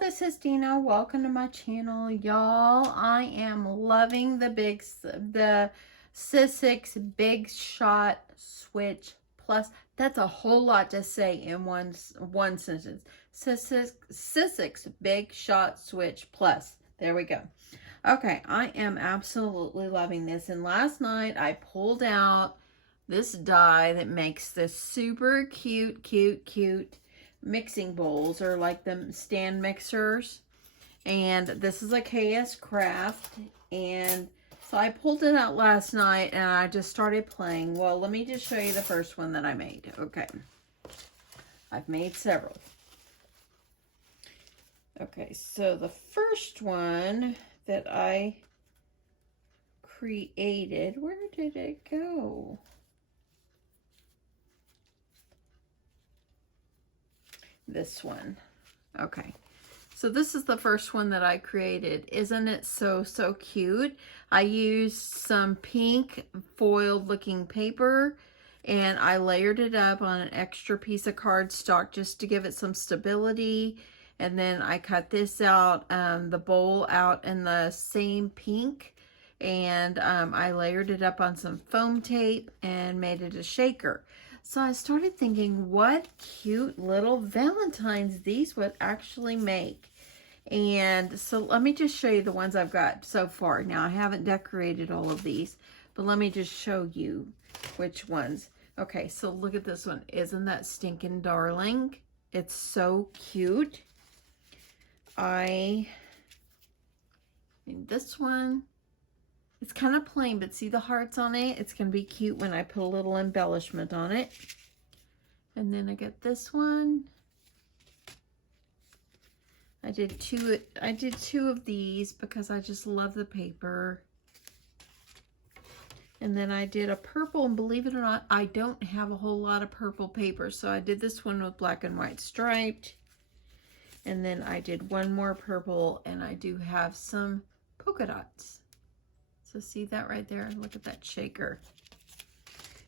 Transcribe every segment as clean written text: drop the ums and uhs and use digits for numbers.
this is Deanna. Welcome to my channel, y'all. I am loving the Sissics Big Shot Switch Plus. That's a whole lot to say in one sentence. Sissics Big Shot Switch Plus. There we go. Okay, I am absolutely loving this. And last night I pulled out this die that makes this super cute mixing bowls, or like the stand mixers. And this is a KS Craft, and so I pulled it out last night and I just started playing. Well, let me just show you the first one that I made. Okay, I've made several. Okay, so the first one that I created, where did it go? This one. Okay, so this is the first one that I created. Isn't it so cute? I used some pink foiled looking paper and I layered it up on an extra piece of cardstock just to give it some stability. And then I cut this out, the bowl out in the same pink, and I layered it up on some foam tape and made it a shaker. So I started thinking what cute little Valentines these would actually make. And so let me just show you the ones I've got so far. Now I haven't decorated all of these, but let me just show you which ones. Okay, so look at this one. Isn't that stinking darling? It's so cute. This one, it's kind of plain, but see the hearts on it? It's going to be cute when I put a little embellishment on it. And then I got this one. I did two of these because I just love the paper. And then I did a purple, and believe it or not, I don't have a whole lot of purple paper. So I did this one with black and white striped. And then I did one more purple, and I do have some polka dots. So see that right there? Look at that shaker.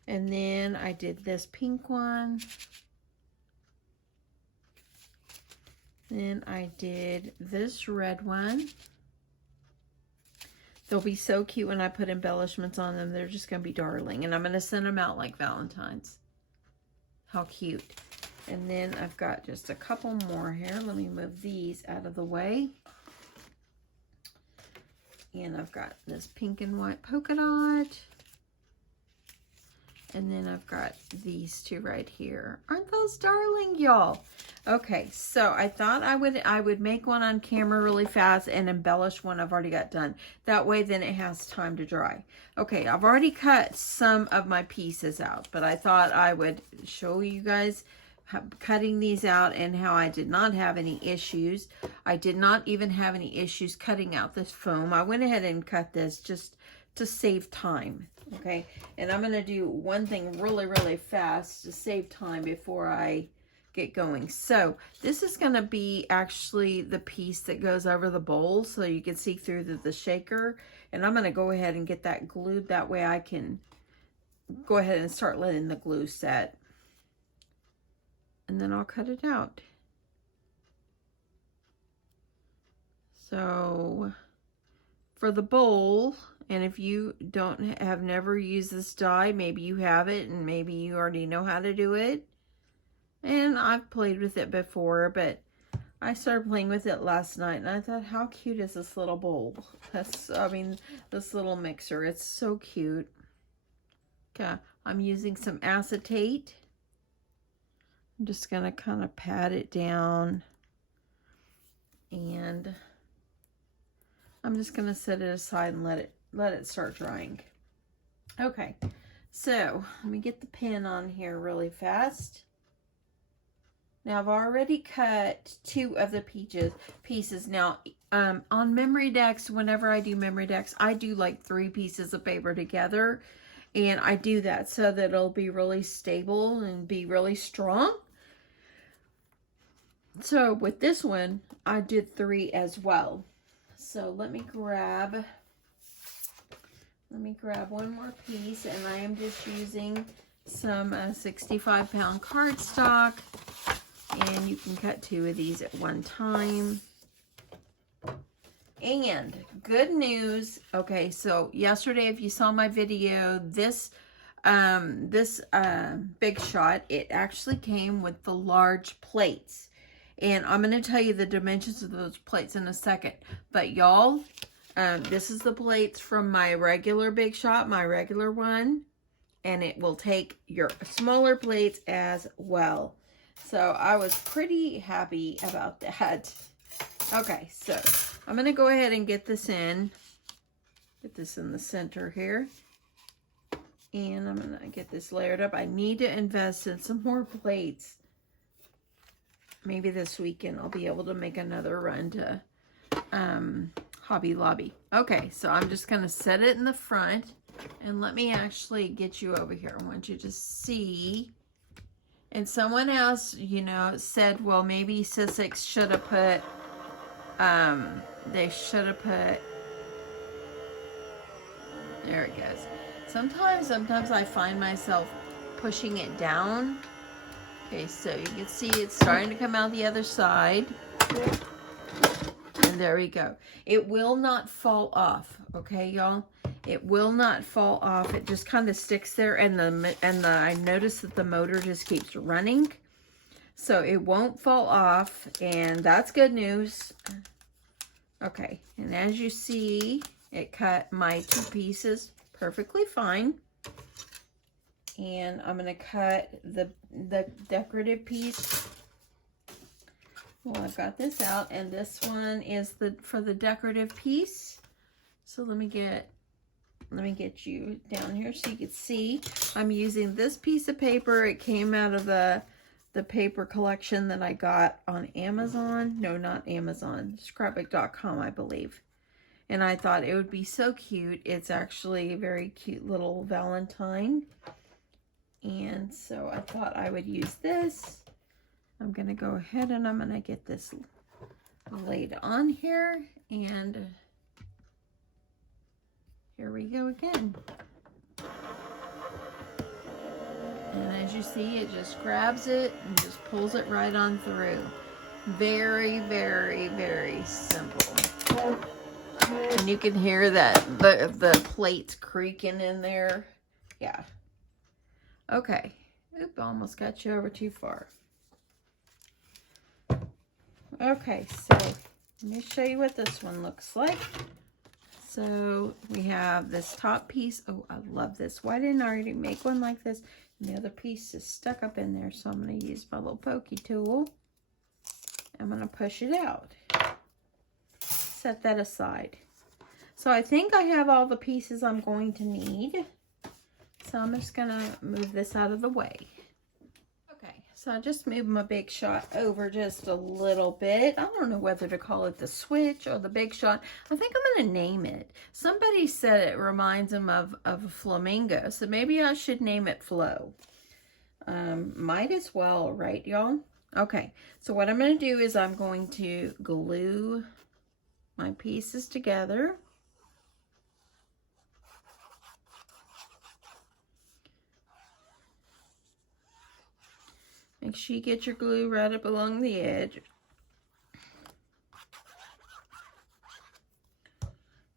And then I did this pink one. Then I did this red one. They'll be so cute when I put embellishments on them. They're just going to be darling. And I'm going to send them out like Valentines. How cute. And then I've got just a couple more here. Let me move these out of the way. And I've got this pink and white polka dot. And then I've got these two right here. Aren't those darling, y'all? Okay, so I thought I would make one on camera really fast and embellish one I've already got done. That way then it has time to dry. Okay, I've already cut some of my pieces out, but I thought I would show you guys cutting these out and how I did not have any issues. I did not even have any issues cutting out this foam. I went ahead and cut this just to save time. Okay, and I'm going to do one thing really fast to save time before I get going. So this is going to be actually the piece that goes over the bowl so you can see through the shaker. And I'm going to go ahead and get that glued. That way I can go ahead and start letting the glue set. And then I'll cut it out. So for the bowl, and if you have never used this die, maybe you have it and maybe you already know how to do it. And I've played with it before, but I started playing with it last night and I thought, how cute is this little bowl? This little mixer. It's so cute. Okay, I'm using some acetate. I'm just going to kind of pat it down, and I'm just going to set it aside and let it start drying. Okay, so let me get the pen on here really fast. Now I've already cut two of the pieces. Now on memory decks, whenever I do memory decks, I do like 3 pieces of paper together, and I do that so that it'll be really stable and be really strong. So with this one, I did 3 as well. So let me grab one more piece, and I am just using some 65-pound cardstock, and you can cut 2 of these at one time. And good news. Okay, so yesterday, if you saw my video, this Big Shot, it actually came with the large plates. And I'm going to tell you the dimensions of those plates in a second. But y'all, this is the plates from my regular Big Shot, my regular one. And it will take your smaller plates as well. So I was pretty happy about that. Okay, so I'm going to go ahead and get this in. Get this in the center here. And I'm going to get this layered up. I need to invest in some more plates. Maybe this weekend I'll be able to make another run to Hobby Lobby. Okay, so I'm just going to set it in the front. And let me actually get you over here. I want you to see. And someone else, you know, said, well, maybe Sussex should have put, they should have put, there it goes. Sometimes I find myself pushing it down. Okay, so you can see it's starting to come out the other side. And there we go. It will not fall off, okay, y'all? It will not fall off. It just kind of sticks there, and I noticed that the motor just keeps running. So it won't fall off, and that's good news. Okay, and as you see, it cut my 2 pieces perfectly fine. And I'm going to cut the decorative piece. Well, I've got this out, and this one is for the decorative piece. So let me get you down here so you can see. I'm using this piece of paper. It came out of the paper collection that I got on Amazon. No, not Amazon. Scrapbook.com, I believe. And I thought it would be so cute. It's actually a very cute little Valentine. And so I thought I would use this. I'm going to go ahead and I'm going to get this laid on here. And here we go again. And as you see, it just grabs it and just pulls it right on through. Very, very, very simple. And you can hear that the plates creaking in there. Yeah. Okay. Oop, almost got you over too far. Okay, so let me show you what this one looks like. So we have this top piece. Oh, I love this. Why didn't I already make one like this? And the other piece is stuck up in there, so I'm going to use my little pokey tool. I'm going to push it out. Set that aside. So I think I have all the pieces I'm going to need. So I'm just going to move this out of the way. Okay, so I just moved my Big Shot over just a little bit. I don't know whether to call it the Switch or the Big Shot. I think I'm going to name it. Somebody said it reminds them of a flamingo, so maybe I should name it Flo. Might as well, right, y'all? Okay, so what I'm going to do is I'm going to glue my pieces together. Make sure you get your glue right up along the edge.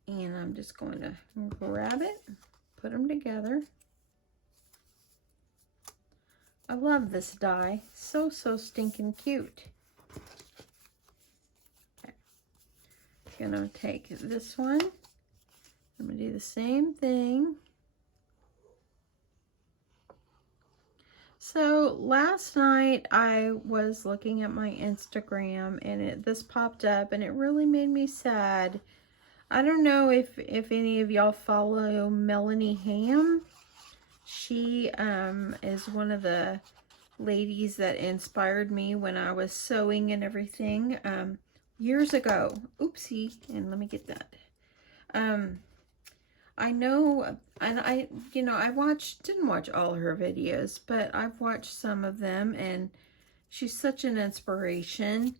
And I'm just going to grab it, put them together. I love this die. So stinking cute. Okay. I'm going to take this one. I'm going to do the same thing. So last night I was looking at my Instagram and this popped up and it really made me sad. I don't know if any of y'all follow Melanie Ham. She is one of the ladies that inspired me when I was sewing and everything years ago. Oopsie, and let me get that. I know, and I didn't watch all her videos, but I've watched some of them, and she's such an inspiration.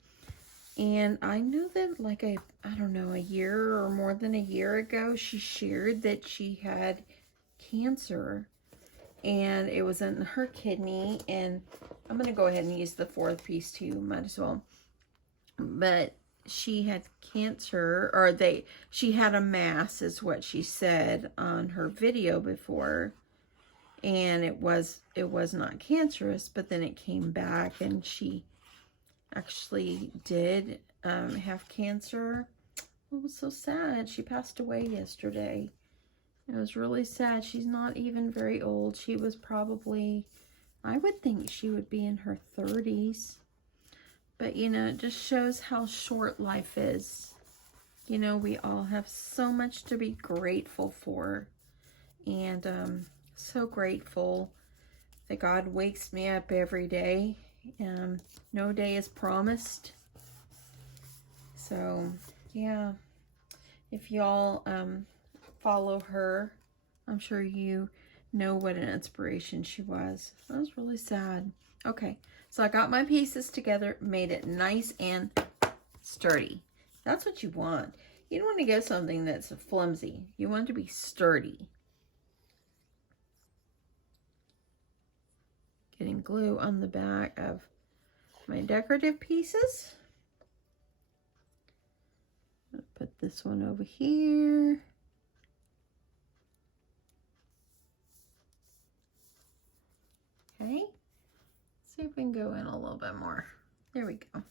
And I know that like I don't know, a year or more than a year ago, she shared that she had cancer, and it was in her kidney. And I'm going to go ahead and use the fourth piece too, might as well. But she had cancer, or she had a mass is what she said on her video before, and it was not cancerous, but then it came back, and she actually did have cancer. It was so sad. She passed away yesterday. It was really sad. She's not even very old. She was probably, I would think she would be in her 30s. But, you know, it just shows how short life is. You know, we all have so much to be grateful for. And so grateful that God wakes me up every day. No day is promised. So, yeah. If y'all follow her, I'm sure you know what an inspiration she was. That was really sad. Okay. So I got my pieces together, made it nice and sturdy. That's what you want. You don't want to get something that's flimsy. You want it to be sturdy. Getting glue on the back of my decorative pieces. I'll put this one over here. Okay. See if we can go in a little bit more. There we go.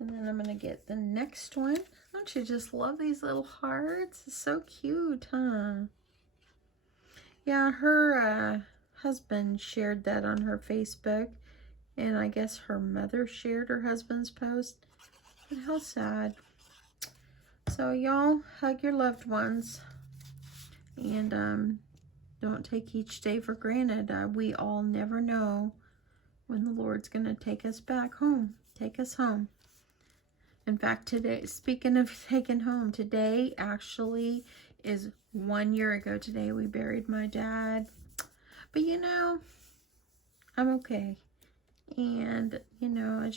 And then I'm going to get the next one. Don't you just love these little hearts? It's so cute, huh? Yeah, her husband shared that on her Facebook. And I guess her mother shared her husband's post. But how sad. So y'all, hug your loved ones. And don't take each day for granted. We all never know when the Lord's going to take us back home. Take us home. In fact, today, speaking of taking home, today actually is 1 year ago today we buried my dad. But you know, I'm okay. And, you know,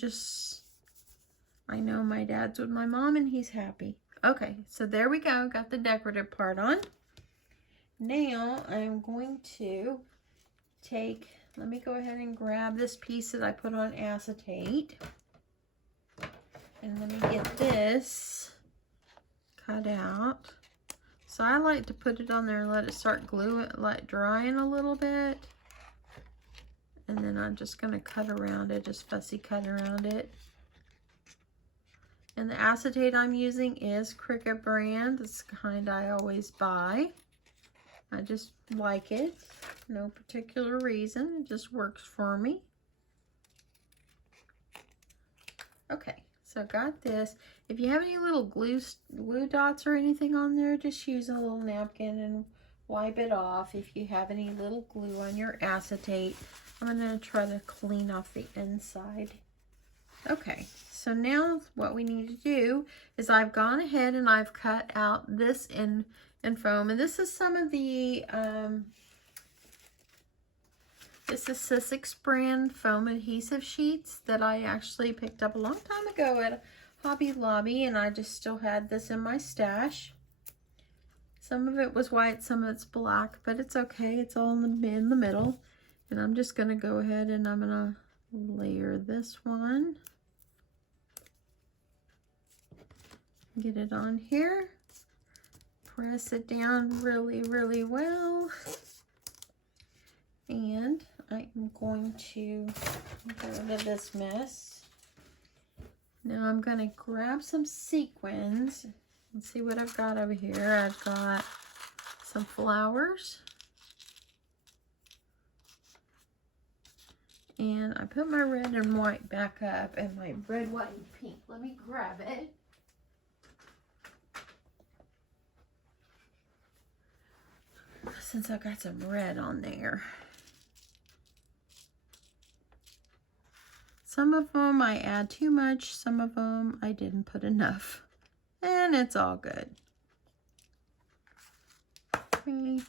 I know my dad's with my mom and he's happy. Okay, so there we go. Got the decorative part on. Now I'm going to let me go ahead and grab this piece that I put on acetate. And let me get this cut out. So I like to put it on there and let it start drying a little bit. And then I'm just going to cut around it, just fussy cut around it. And the acetate I'm using is Cricut brand. It's the kind I always buy. I just like it. No particular reason. It just works for me. Okay, so I got this. If you have any little glue dots or anything on there, just use a little napkin and wipe it off. If you have any little glue on your acetate, I'm going to try to clean off the inside. Okay, so now what we need to do is I've gone ahead and I've cut out this in foam. And this is some of the, this is Sussex brand foam adhesive sheets that I actually picked up a long time ago at Hobby Lobby. And I just still had this in my stash. Some of it was white, some of it's black, but it's okay. It's all in the middle. And I'm just going to go ahead and I'm going to layer this one. Get it on here. Press it down really, really well. And I am going to get rid of this mess. Now I'm going to grab some sequins and see what I've got over here. I've got some flowers. And I put my red and white back up, and my red, white, and pink. Let me grab it. Since I got some red on there. Some of them I add too much, some of them I didn't put enough. And it's all good. Okay,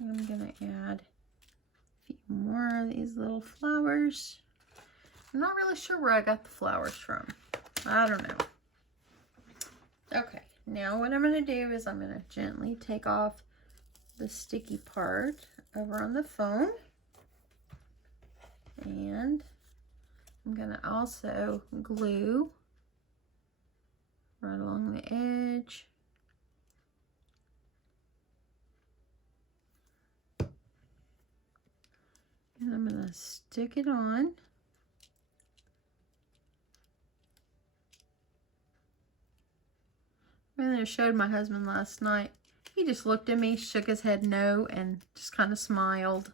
I'm gonna add a few more of these little flowers. I'm not really sure where I got the flowers from. I don't know. Okay, now what I'm gonna do is I'm gonna gently take off the sticky part over on the foam, and I'm gonna also glue stick it on. And I showed my husband last night. He just looked at me, shook his head no, and just kind of smiled.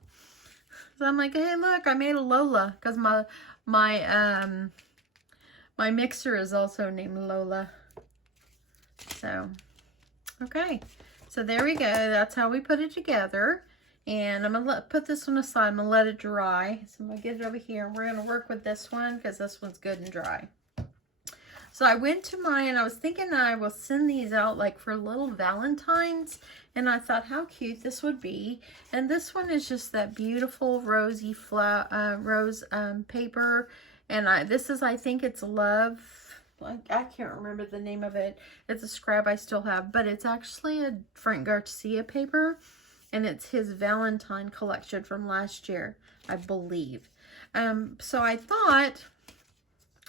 So I'm like, hey, look, I made a Lola, because my mixer is also named Lola. So, okay. So there we go. That's how we put it together. And I'm going to put this one aside. I'm going to let it dry. So I'm going to get it over here. We're going to work with this one because this one's good and dry. So I went to mine. I was thinking I will send these out like for little Valentines. And I thought how cute this would be. And this one is just that beautiful rosy rose paper. And this is, I think it's Love. I can't remember the name of it. It's a scrap I still have. But it's actually a Frank Garcia paper. And it's his Valentine collection from last year, I believe. So I thought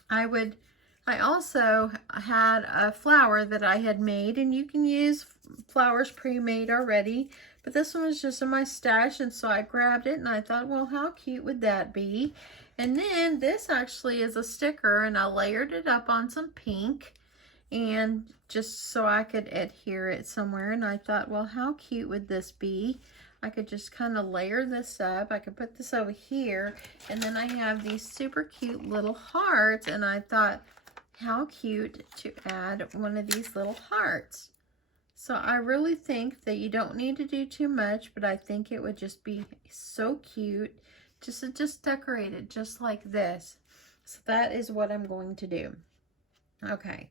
I also had a flower that I had made, and you can use flowers pre-made already, but this one was just in my stash, and so I grabbed it, and I thought, well, how cute would that be? And then this actually is a sticker, and I layered it up on some pink, and just so I could adhere it somewhere, and I thought, well, how cute would this be? I could just kind of layer this up. I could put this over here, and then I have these super cute little hearts, and I thought, how cute to add one of these little hearts. So I really think that you don't need to do too much, but I think it would just be so cute just decorate it just like this. So that is what I'm going to do. Okay.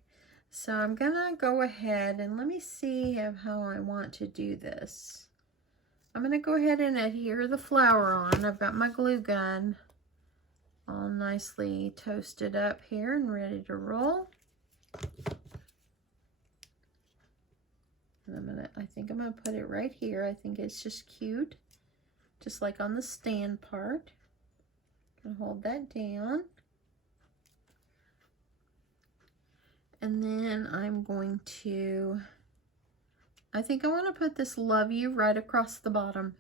So I'm gonna go ahead and let me see how I want to do this. I'm gonna go ahead and adhere the flower on. I've got my glue gun all nicely toasted up here and ready to roll. And I think I'm gonna put it right here. I think it's just cute, just like on the stand part. Gonna hold that down. And then I'm going to, I think I want to put this love you right across the bottom.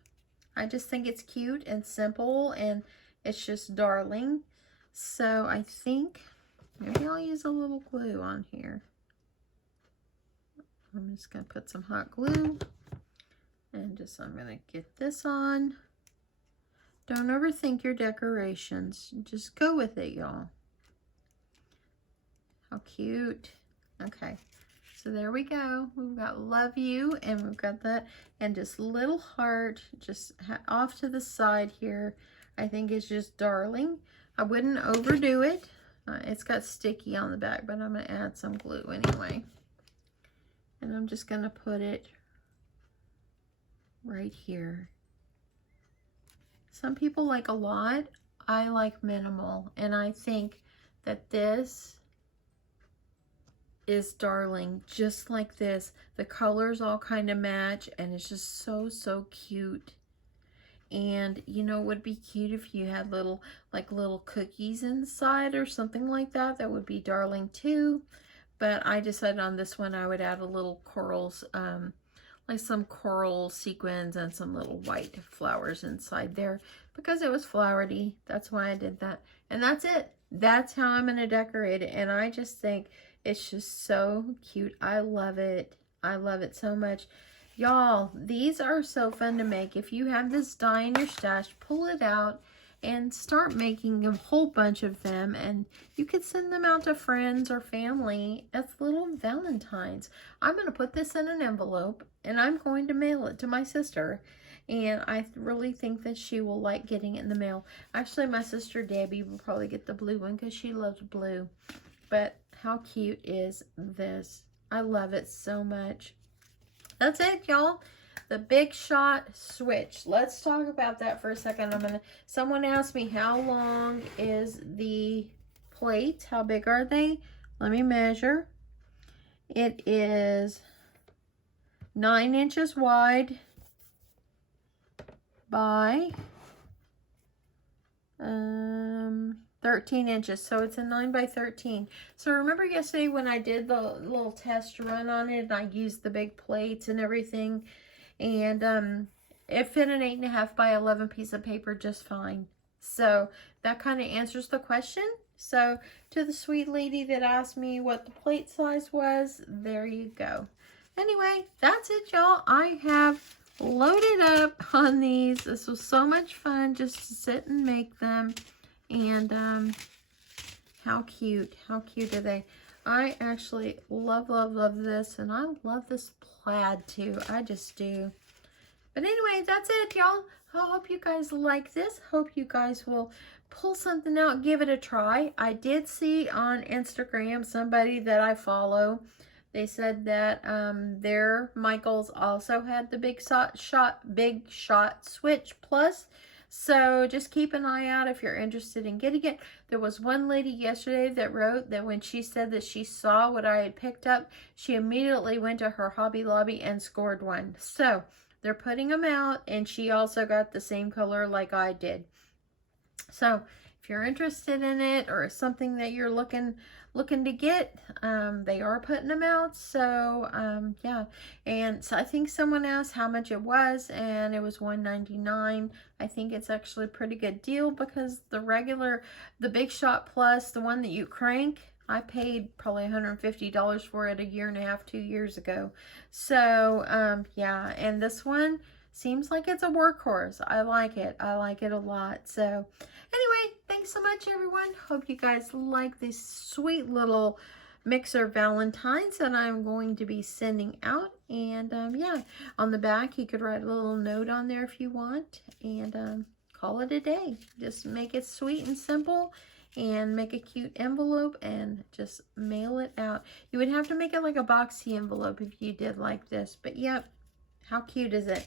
I just think it's cute and simple, and it's just darling. So I think maybe I'll use a little glue on here. I'm just going to put some hot glue, and I'm going to get this on. Don't overthink your decorations. Just go with it, y'all. How cute. Okay, so there we go. We've got love you, and we've got that, and just little heart just off to the side here. I think it's just darling. I wouldn't overdo it. It's got sticky on the back, but I'm going to add some glue anyway. And I'm just going to put it right here. Some people like a lot. I like minimal, and I think that this is darling, just like this. The colors all kind of match, and it's just so cute. And you know, it would be cute if you had little cookies inside or something like that. That would be darling too. But I decided on this one I would add a little corals, like some coral sequins and some little white flowers inside there because it was flowery. That's why I did that. And that's it. That's how I'm going to decorate it. And I just think it's just so cute. I love it. I love it so much. Y'all, these are so fun to make. If you have this die in your stash, pull it out and start making a whole bunch of them. And you could send them out to friends or family as little Valentines. I'm going to put this in an envelope, and I'm going to mail it to my sister. And I really think that she will like getting it in the mail. Actually, my sister Debbie will probably get the blue one because she loves blue. But how cute is this? I love it so much. That's it, y'all. The Big Shot switch. Let's talk about that for a second. Someone asked me, how long is the plate? How big are they? Let me measure. It is 9 inches wide by 13 inches. So it's a 9 by 13. So remember yesterday when I did the little test run on it, and I used the big plates and everything, and it fit an 8.5 by 11 piece of paper just fine. So that kind of answers the question. So to the sweet lady that asked me what the plate size was, there you go. Anyway, that's it, y'all. I have loaded up on these. This was so much fun just to sit and make them. And how cute are they? I actually love this, and I love this plaid too. I just do. But anyway, that's it, y'all. I hope you guys like this. Hope you guys will pull something out, give it a try. I did see on Instagram somebody that I follow. They said that their Michaels also had the Big Shot Switch Plus. So just keep an eye out if you're interested in getting it. There was one lady yesterday that wrote that when she said that she saw what I had picked up, she immediately went to her Hobby Lobby and scored one. So they're putting them out, and she also got the same color like I did. So if you're interested in it or something that you're looking to get, they are putting them out. So yeah, and so I think someone asked how much it was, and it was $1.99. I think it's actually a pretty good deal because the Big Shot Plus, the one that you crank, I paid probably $150 for it a year and a half, 2 years ago. So yeah, and this one seems like it's a workhorse. I like it. I like it a lot. So anyway, thanks so much, everyone. Hope you guys like this sweet little mixer Valentines that I'm going to be sending out. And yeah, on the back, you could write a little note on there if you want, and call it a day. Just make it sweet and simple, and make a cute envelope and just mail it out. You would have to make it like a boxy envelope if you did like this. But yep, how cute is it?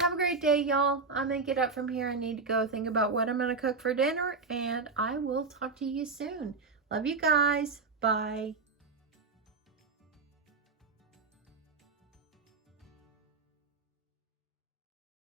Have a great day, y'all. I'm going to get up from here. I need to go think about what I'm going to cook for dinner, and I will talk to you soon. Love you guys. Bye.